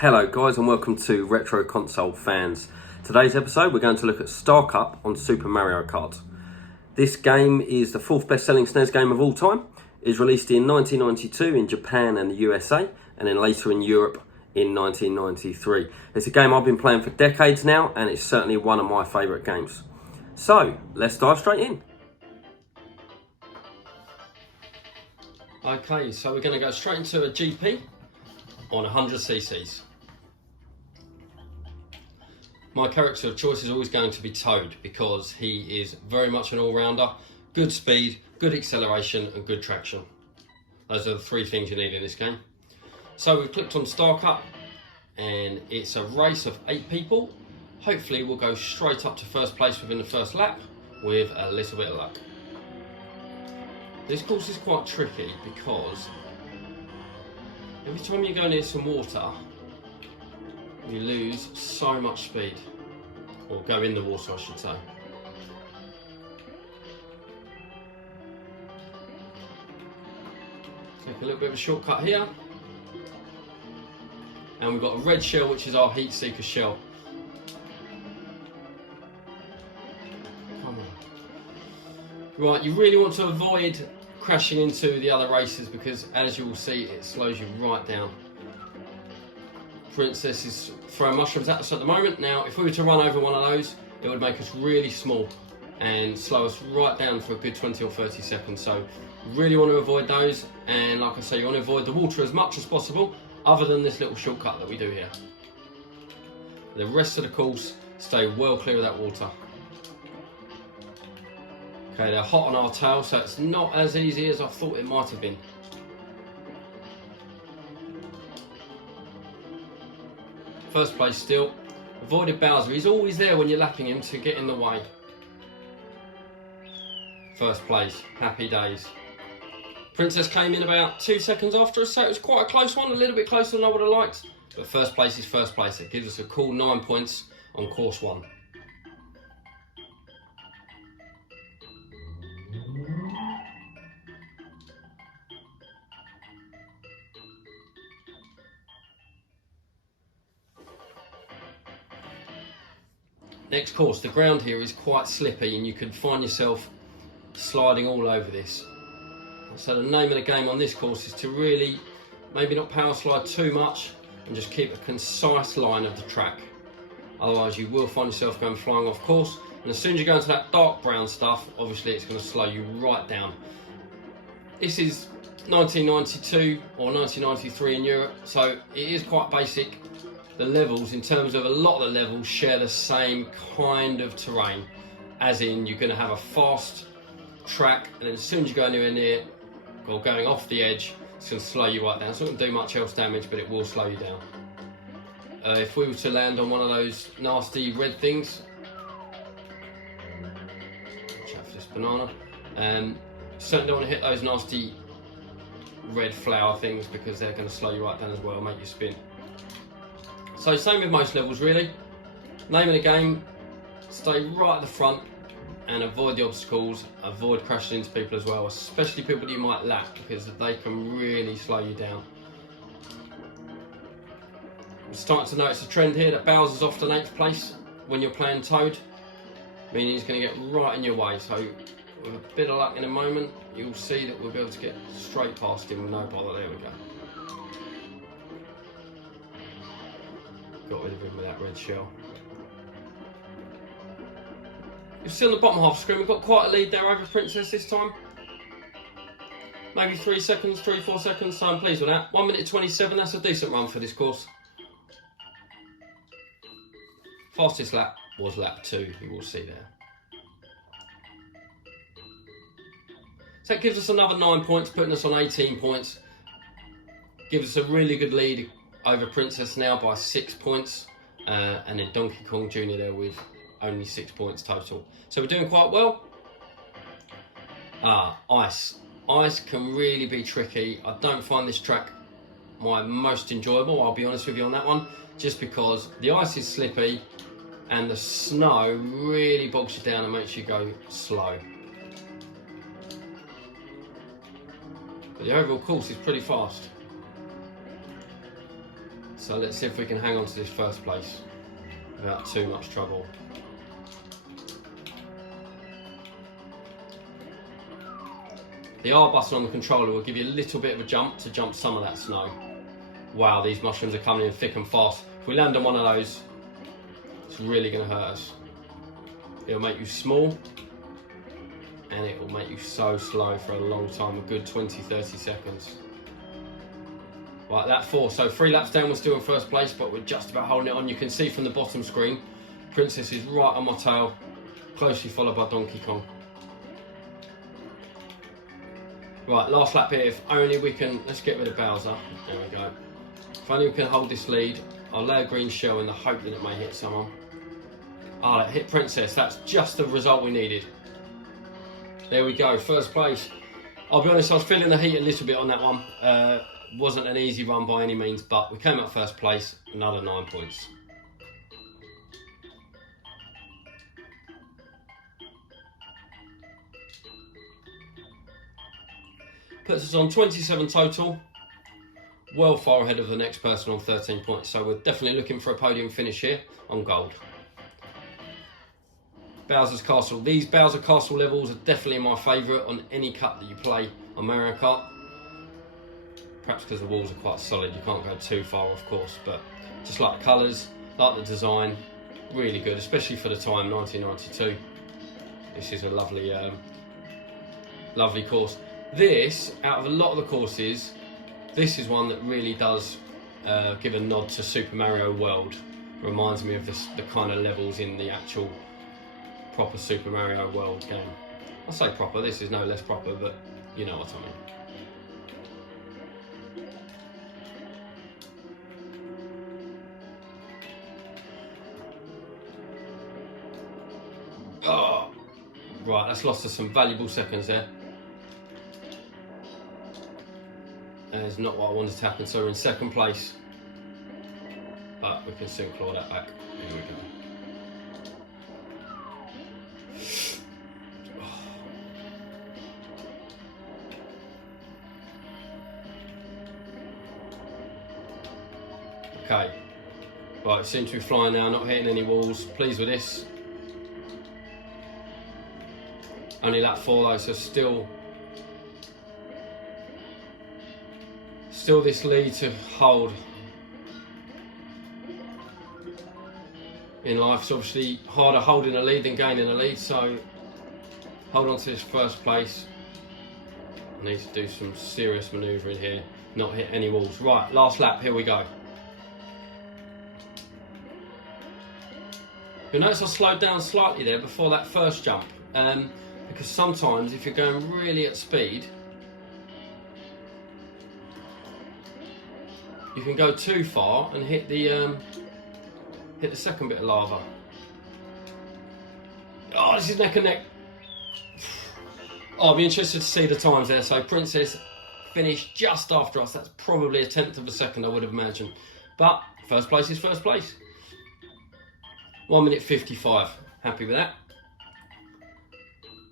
Hello guys and welcome to Retro Console Fans. Today's episode we're going to look at Star Cup on Super Mario Kart. This game is the fourth best-selling SNES game of all time. It was released in 1992 in Japan and the USA and then later in Europe in 1993. It's a game I've been playing for decades now and it's certainly one of my favourite games. So let's dive straight in. Okay, so we're going to go straight into a GP on 100cc's. My character of choice is always going to be Toad because he is very much an all-rounder, good speed, good acceleration and good traction. Those are the three things you need in this game. So we've clicked on Star Cup and it's a race of 8 people. Hopefully we'll go straight up to first place within the first lap with a little bit of luck. This course is quite tricky because every time you go near some water, you lose so much speed. Or go in the water, I should say. Take a little bit of a shortcut here. And we've got a red shell, which is our heat seeker shell. Come on. Right, you really want to avoid crashing into the other races because, as you will see, it slows you right down. Princess is throwing mushrooms at us at the moment. Now, if we were to run over one of those, it would make us really small and slow us right down for a good 20 or 30 seconds. So, really want to avoid those. And like I say, you want to avoid the water as much as possible, other than this little shortcut that we do here. The rest of the course, stay well clear of that water. Okay, they're hot on our tail, so it's not as easy as I thought it might have been. First place still. Avoided Bowser. He's always there when you're lapping him to get in the way. First place. Happy days. Princess came in about 2 seconds after us, so it was quite a close one. A little bit closer than I would have liked. But first place is first place. It gives us a cool 9 points on course 1. Next course, the ground here is quite slippy and you can find yourself sliding all over this. So the name of the game on this course is to really maybe not power slide too much and just keep a concise line of the track. Otherwise you will find yourself going flying off course, and as soon as you go into that dark brown stuff, obviously it's going to slow you right down. This is 1992 or 1993 in Europe, so it is quite basic. The levels, in terms of a lot of the levels, share the same kind of terrain, as in you're going to have a fast track, and then as soon as you go anywhere near or going off the edge, it's going to slow you right down. It's not going to do much else damage, but it will slow you down. If we were to land on one of those nasty red things, watch out for this banana, certainly don't want to hit those nasty red flower things because they're going to slow you right down as well, make you spin. So same with most levels really. Name of the game, stay right at the front and avoid the obstacles, avoid crashing into people as well, especially people that you might lap because they can really slow you down. I'm starting to notice a trend here that Bowser's often 8th place when you're playing Toad, meaning he's going to get right in your way. So with a bit of luck in a moment, you'll see that we'll be able to get straight past him with no bother. There we go. Got rid of him with that red shell. You see on the bottom half of the screen, we've got quite a lead there over Princess this time. Maybe 3 seconds, 3-4 seconds, so I'm pleased with that. 1 minute 27, that's a decent run for this course. Fastest lap was lap 2, you will see there. So that gives us another 9 points, putting us on 18 points. Gives us a really good lead over Princess now by 6 points, and then Donkey Kong Jr. there with only 6 points total. So we're doing quite well. Ice. Ice can really be tricky. I don't find this track my most enjoyable, I'll be honest with you on that one, just because the ice is slippy and the snow really bogs you down and makes you go slow. But the overall course is pretty fast. So let's see if we can hang on to this first place without too much trouble. The R button on the controller will give you a little bit of a jump to jump some of that snow. Wow, these mushrooms are coming in thick and fast. If we land on one of those, it's really going to hurt us. It'll make you small, and it will make you so slow for a long time, a good 20-30 seconds. Right, that 4. So 3 laps down, we're still in first place, but we're just about holding it on. You can see from the bottom screen, Princess is right on my tail, closely followed by Donkey Kong. Right, last lap here. If only we can, let's get rid of Bowser. There we go. If only we can hold this lead, I'll lay a green shell in the hope that it may hit someone. Ah, that hit Princess. That's just the result we needed. There we go, first place. I'll be honest, I was feeling the heat a little bit on that one. Wasn't an easy run by any means, but we came up first place, another 9 points. Puts us on 27 total, well far ahead of the next person on 13 points. So we're definitely looking for a podium finish here on gold. Bowser's Castle. These Bowser Castle levels are definitely my favourite on any cut that you play on Mario Kart. Perhaps because the walls are quite solid, you can't go too far, of course, but just like the colours, like the design, really good, especially for the time, 1992. This is a lovely, lovely course. This, out of a lot of the courses, this is one that really does give a nod to Super Mario World. Reminds me of the kind of levels in the actual proper Super Mario World game. I say proper, this is no less proper, but you know what I mean. Oh, right, that's lost us some valuable seconds there. That is not what I wanted to happen, so we're in second place. But we can soon claw that back. Here we go. Okay, right, it seems to be flying now, not hitting any walls. Pleased with this. Only lap 4 though, so still this lead to hold. In life, it's obviously harder holding a lead than gaining a lead, so hold on to this first place. I need to do some serious manoeuvring here, not hit any walls. Right, last lap, here we go. You'll notice I slowed down slightly there before that first jump, because sometimes if you're going really at speed, you can go too far and hit the second bit of lava. Oh, this is neck and neck. Oh, I'll be interested to see the times there. So Princess finished just after us. That's probably a 1/10 of a second, I would have imagined. But first place is first place. 1 minute 55. Happy with that.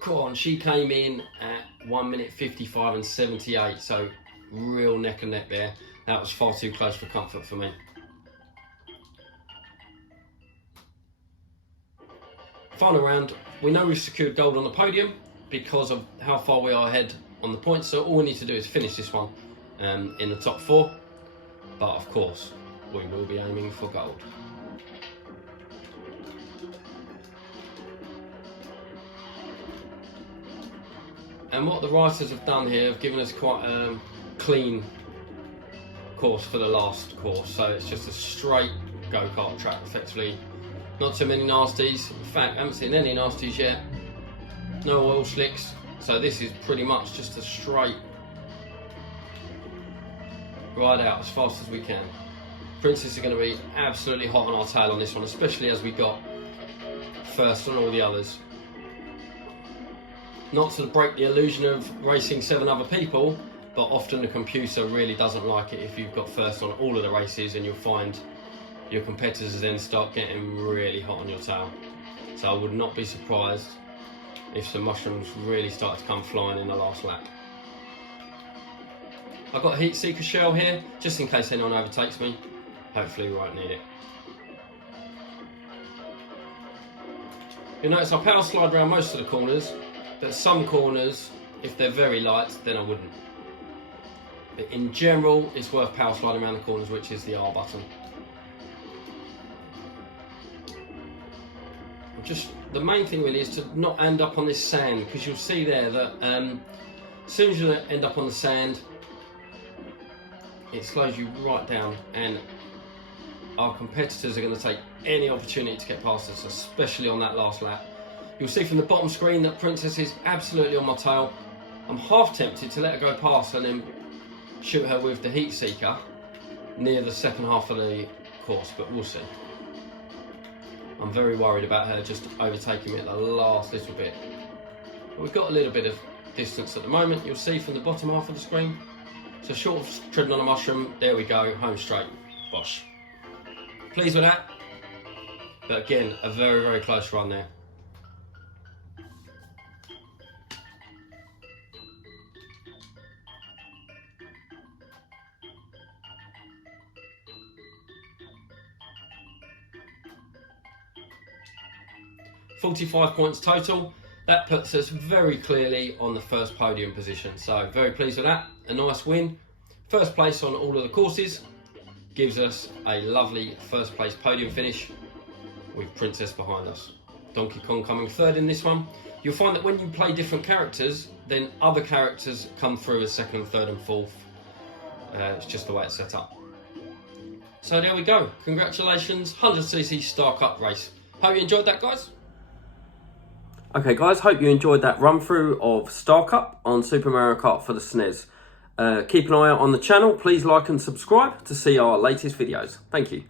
Come on, she came in at 1 minute 55 and 78. So real neck and neck there. That was far too close for comfort for me. Final round. We know we've secured gold on the podium because of how far we are ahead on the points. So all we need to do is finish this one in the top 4. But of course, we will be aiming for gold. And what the writers have done here have given us quite a clean course for the last course. So it's just a straight go-kart track, effectively. Not too many nasties. In fact, I haven't seen any nasties yet. No oil slicks. So this is pretty much just a straight ride out as fast as we can. Princess is going to be absolutely hot on our tail on this one, especially as we got first on all the others. Not to break the illusion of racing 7 other people, but often the computer really doesn't like it if you've got first on all of the races, and you'll find your competitors then start getting really hot on your tail. So I would not be surprised if some mushrooms really started to come flying in the last lap. I've got a heat seeker shell here, just in case anyone overtakes me. Hopefully we won't need it. You'll notice I power slide around most of the corners, but some corners, if they're very light, then I wouldn't. But in general, it's worth power sliding around the corners, which is the R button. The main thing really is to not end up on this sand, because you'll see there that as soon as you end up on the sand, it slows you right down, and our competitors are going to take any opportunity to get past us, especially on that last lap. You'll see from the bottom screen that Princess is absolutely on my tail. I'm half tempted to let her go past and then shoot her with the Heat Seeker near the second half of the course, but we'll see. I'm very worried about her just overtaking me at the last little bit. But we've got a little bit of distance at the moment. You'll see from the bottom half of the screen. So short of treading on a mushroom, there we go, home straight, bosh. Pleased with that, but again, a very, very close run there. $45 points total. That puts us very clearly on the first podium position. So very pleased with that. A nice win. First place on all of the courses. Gives us a lovely first place podium finish with Princess behind us. Donkey Kong coming third in this one. You'll find that when you play different characters, then other characters come through as second, third and fourth. It's just the way it's set up. So there we go. Congratulations, 100cc Star Cup race. Hope you enjoyed that, guys. Okay guys, hope you enjoyed that run through of Star Cup on Super Mario Kart for the SNES. Keep an eye out on the channel. Please like and subscribe to see our latest videos. Thank you.